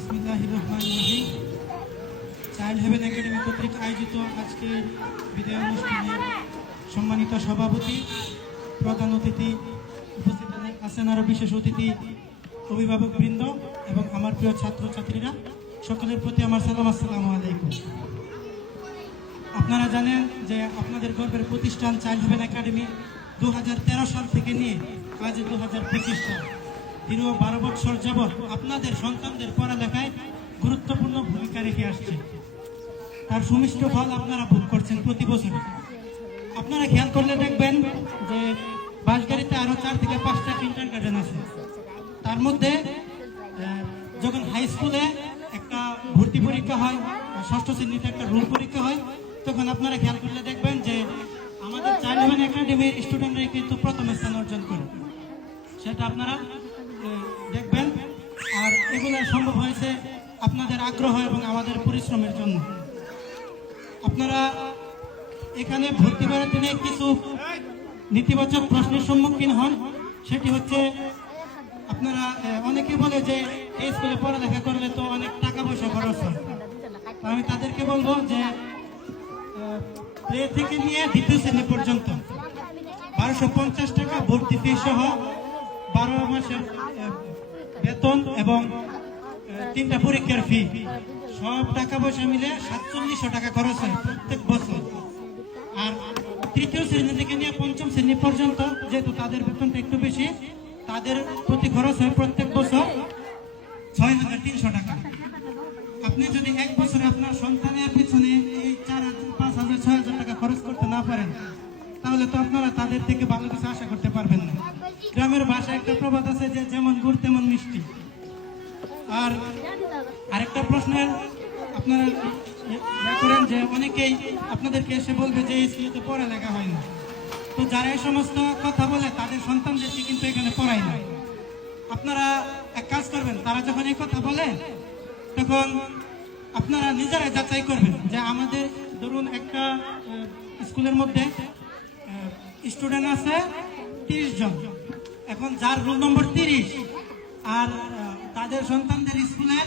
বিসমিল্লাহির রহমানির রহিম। Child heaven academy কর্তৃক আয়োজিত আজকের বিদায় অনুষ্ঠানের সম্মানিত সভাপতি, প্রধান অতিথি, উপস্থিত আছেন আরও বিশেষ অতিথি, অভিভাবকবৃন্দ এবং আমার প্রিয় ছাত্রছাত্রীরা, সকলের প্রতি আমার সালাম, আসসালামু আলাইকুম। আপনারা জানেন যে আপনাদের গর্বের প্রতিষ্ঠান চাইল্ড হেভেন একাডেমি 2013 সাল থেকে নিয়ে আজ 2025 সাল দীর্ঘ 12 বছর যাবৎ আপনাদের সন্তানদের পড়ালেখায় গুরুত্বপূর্ণ ভূমিকা রেখে আসছে। তার সুমিষ্ট ফল আপনারা ভোগ করছেন প্রতি বছর। আপনারা খেয়াল করলে দেখবেন যে বাসগাড়িতে আরো 4 থেকে 5টা কিন্ডারগার্টেন আছে। তার মধ্যে যখন হাই স্কুলে একটা ভর্তি পরীক্ষা হয়, 6ষ্ঠ শ্রেণীতে একটা রুল পরীক্ষা হয়, তখন আপনারা খেয়াল করলে দেখবেন যে আমাদের চাইল্ড হেভেন একাডেমির স্টুডেন্টরাই কিন্তু প্রথম স্থান অর্জন করে। সেটা আপনারা দেখবেন। আর এগুলো সম্ভব হয়েছে আপনাদের আগ্রহ এবং আমাদের পরিশ্রমের জন্য। আপনারা এখানে ভর্তি করার জন্য কিছু নেতিবাচক প্রশ্নের সম্মুখীন হন। সেটি হচ্ছে, আপনারা অনেকে বলে যে এই স্কুলে পড়ালেখা করলে তো অনেক টাকা পয়সা খরচ হয়। আমি তাদেরকে বলবো যে প্লে থেকে নিয়ে 2য় শ্রেণী পর্যন্ত 1250 টাকা ভর্তি ফি সহ 12 মাসের বেতন এবং 3টা পরীক্ষার ফি, সব টাকা পয়সা মিলে 4700 টাকা খরচ হয় প্রত্যেক বছর। আর 3য় শ্রেণী থেকে নিয়ে 5ম শ্রেণী পর্যন্ত যেহেতু তাদের বেতনটা একটু বেশি, তাদের প্রতি খরচ হয় প্রত্যেক বছর 6300 টাকা। আপনি যদি এক বছরে আপনার সন্তানের পিছনে এই 4000, 5000, 6000 টাকা খরচ করতে না পারেন, তাহলে তো আপনারা তাদের থেকে ভালো কিছু আশা করতে পারবেন না। গ্রামের ভাষায় একটা প্রবাদ আছে যে যেমন গুড় তেমন মিষ্টি। আর আরেকটা প্রশ্নের আপনারা করেন যে অনেকেই আপনাদেরকে এসে বলবে যে এই স্কুলে পড়ালেখা হয় না। তো যারা এই সমস্ত কথা বলে তাদের সন্তানদেরকে কিন্তু এখানে পড়ায় না। আপনারা এক কাজ করবেন, তারা যখন এই কথা বলে তখন আপনারা নিজেরাই যাচাই করবেন যে আমাদের ধরুন একটা স্কুলের মধ্যে স্টুডেন্ট আছে 30 জন। এখন যার রোল নম্বর 30 আর তাদের সন্তানদের স্কুলের